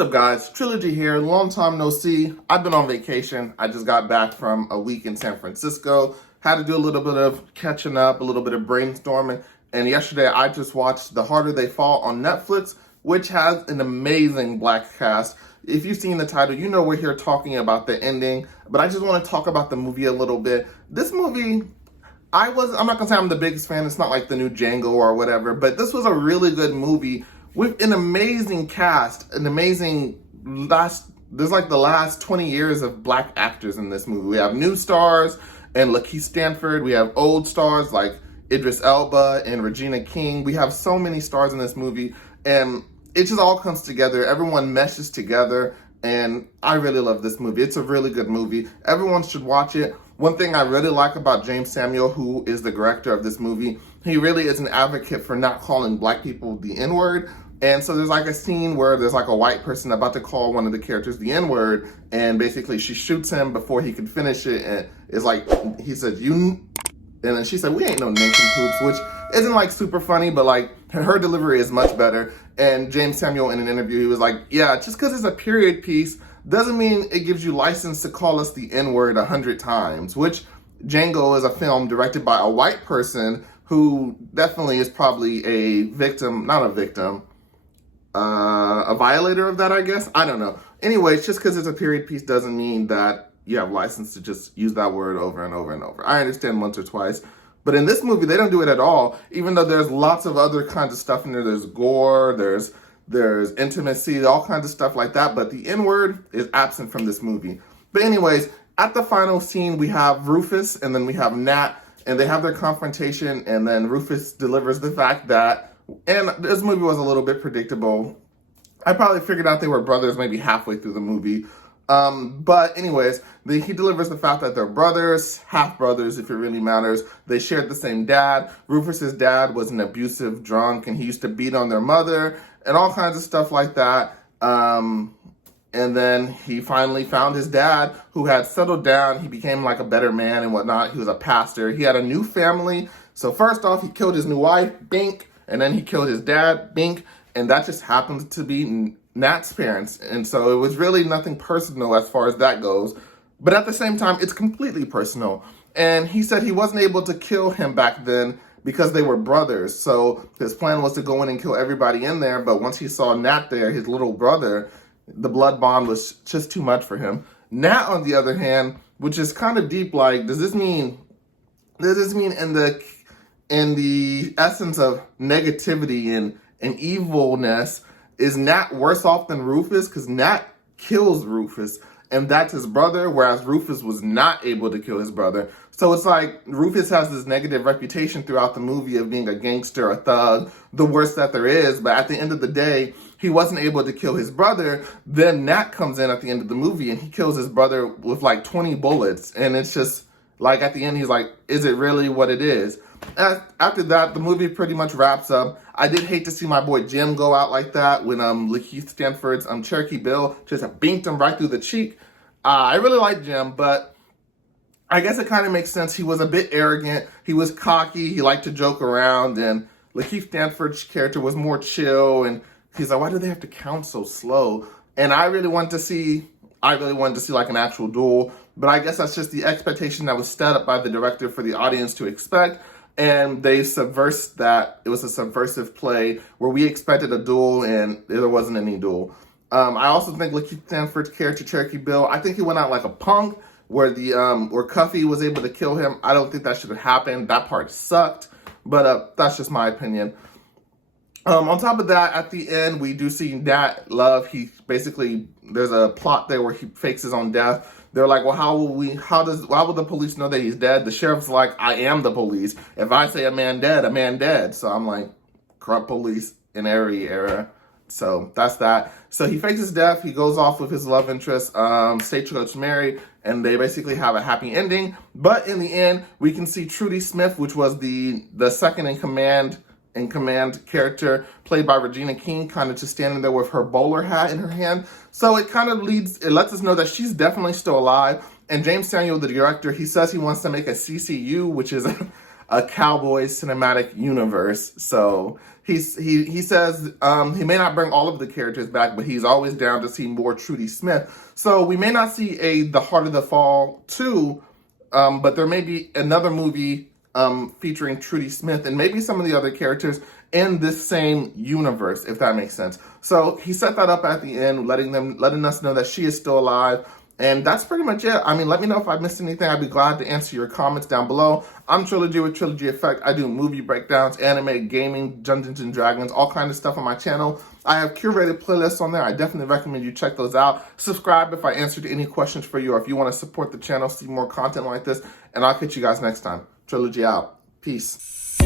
What's up, guys? Trilogy here. Long time no see. I've been on vacation. I just got back from a week in San Francisco. Had to do a little bit of catching up, a little bit of brainstorming. And yesterday I just watched The Harder They Fall on Netflix, which has an amazing black cast. If you've seen the title, you know we're here talking about the ending. But I just want to talk about the movie a little bit. This movie, I'm not going to say I'm the biggest fan. It's not like the new Django or whatever. But this was a really good movie with an amazing cast, an amazing there's like the last 20 years of black actors in this movie. We have new stars and Lakeith Stanfield. We have old stars like Idris Elba and Regina King. We have so many stars in this movie, and it just all comes together. Everyone meshes together, and I really love this movie. It's a really good movie. Everyone should watch it. One thing I really like about James Samuel, who is the director of this movie, he really is an advocate for not calling black people the N-word. And so there's like a scene where there's like a white person about to call one of the characters the N-word, and basically she shoots him before he can finish it, and it's like, he said, and then she said, "We ain't no nincompoops," which isn't like super funny, but like her delivery is much better. And James Samuel in an interview, he was like, yeah, just because it's a period piece doesn't mean it gives you license to call us the N-word 100 times, which Django is a film directed by a white person who definitely is probably a violator of that, I guess. I don't know. Anyways, just because it's a period piece doesn't mean that you have license to just use that word over and over and over. I understand once or twice, but in this movie, they don't do it at all, even though there's lots of other kinds of stuff in there. There's gore, there's intimacy, all kinds of stuff like that, but the N-word is absent from this movie. But anyways, at the final scene, we have Rufus and then we have Nat, and they have their confrontation, and then Rufus delivers the fact that, and this movie was a little bit predictable. I probably figured out they were brothers maybe halfway through the movie. But anyways, he delivers the fact that they're brothers, half brothers if it really matters. They shared the same dad. Rufus's dad was an abusive drunk, and he used to beat on their mother and all kinds of stuff like that. And then he finally found his dad, who had settled down. He became like a better man and whatnot. He was a pastor. He had a new family. So first off, he killed his new wife, Bink, and then he killed his dad, Bink, and that just happened to be Nat's parents. And so it was really nothing personal as far as that goes. But at the same time, it's completely personal. And he said he wasn't able to kill him back then because they were brothers. So his plan was to go in and kill everybody in there. But once he saw Nat there, his little brother, the blood bond was just too much for him. Nat, on the other hand, which is kind of deep, like, does this mean in the essence of negativity and evilness, is Nat worse off than Rufus? Because Nat kills Rufus, and that's his brother, whereas Rufus was not able to kill his brother. So it's like Rufus has this negative reputation throughout the movie of being a gangster, a thug, the worst that there is. But at the end of the day, he wasn't able to kill his brother. Then Nat comes in at the end of the movie, and he kills his brother with like 20 bullets. And it's just like at the end, he's like, is it really what it is? After that, the movie pretty much wraps up. I did hate to see my boy Jim go out like that when Lakeith Stanfield's Cherokee Bill just binked him right through the cheek. I really like Jim, but I guess it kind of makes sense. He was a bit arrogant. He was cocky. He liked to joke around, and Lakeith Stanfield's character was more chill, and he's like, why do they have to count so slow? And I really wanted to see like an actual duel, but I guess that's just the expectation that was set up by the director for the audience to expect. And they subversed that. It was a subversive play where we expected a duel and there wasn't any duel. I also think Lakeith Stanfield's character, Cherokee Bill, I think he went out like a punk where where Cuffy was able to kill him. I don't think that should have happened. That part sucked, but that's just my opinion. On top of that, at the end, we do see Nat Love. There's a plot there where he fakes his own death. They're like, well, why will the police know that he's dead? The sheriff's like, I am the police. If I say a man dead, a man dead. So I'm like, corrupt police in every era. So that's that. So he fakes his death. He goes off with his love interest, Stagecoach Mary, and they basically have a happy ending. But in the end, we can see Trudy Smith, which was the second in command character played by Regina King, kind of just standing there with her bowler hat in her hand. So it lets us know that she's definitely still alive. And James Samuel, the director, he says he wants to make a CCU, which is a Cowboys cinematic universe. So he says he may not bring all of the characters back, but he's always down to see more Trudy Smith. So we may not see The Heart of the Fall 2, but there may be another movie featuring Trudy Smith and maybe some of the other characters in this same universe, if that makes sense. So he set that up at the end, letting us know that she is still alive. And that's pretty much it. I mean, let me know if I missed anything. I'd be glad to answer your comments down below. I'm Trilogy with Trilogy Effect. I do movie breakdowns, anime, gaming, Dungeons and Dragons, all kinds of stuff on my channel. I have curated playlists on there. I definitely recommend you check those out. Subscribe if I answered any questions for you, or if you want to support the channel, see more content like this. And I'll catch you guys next time. Trilogy out. Peace.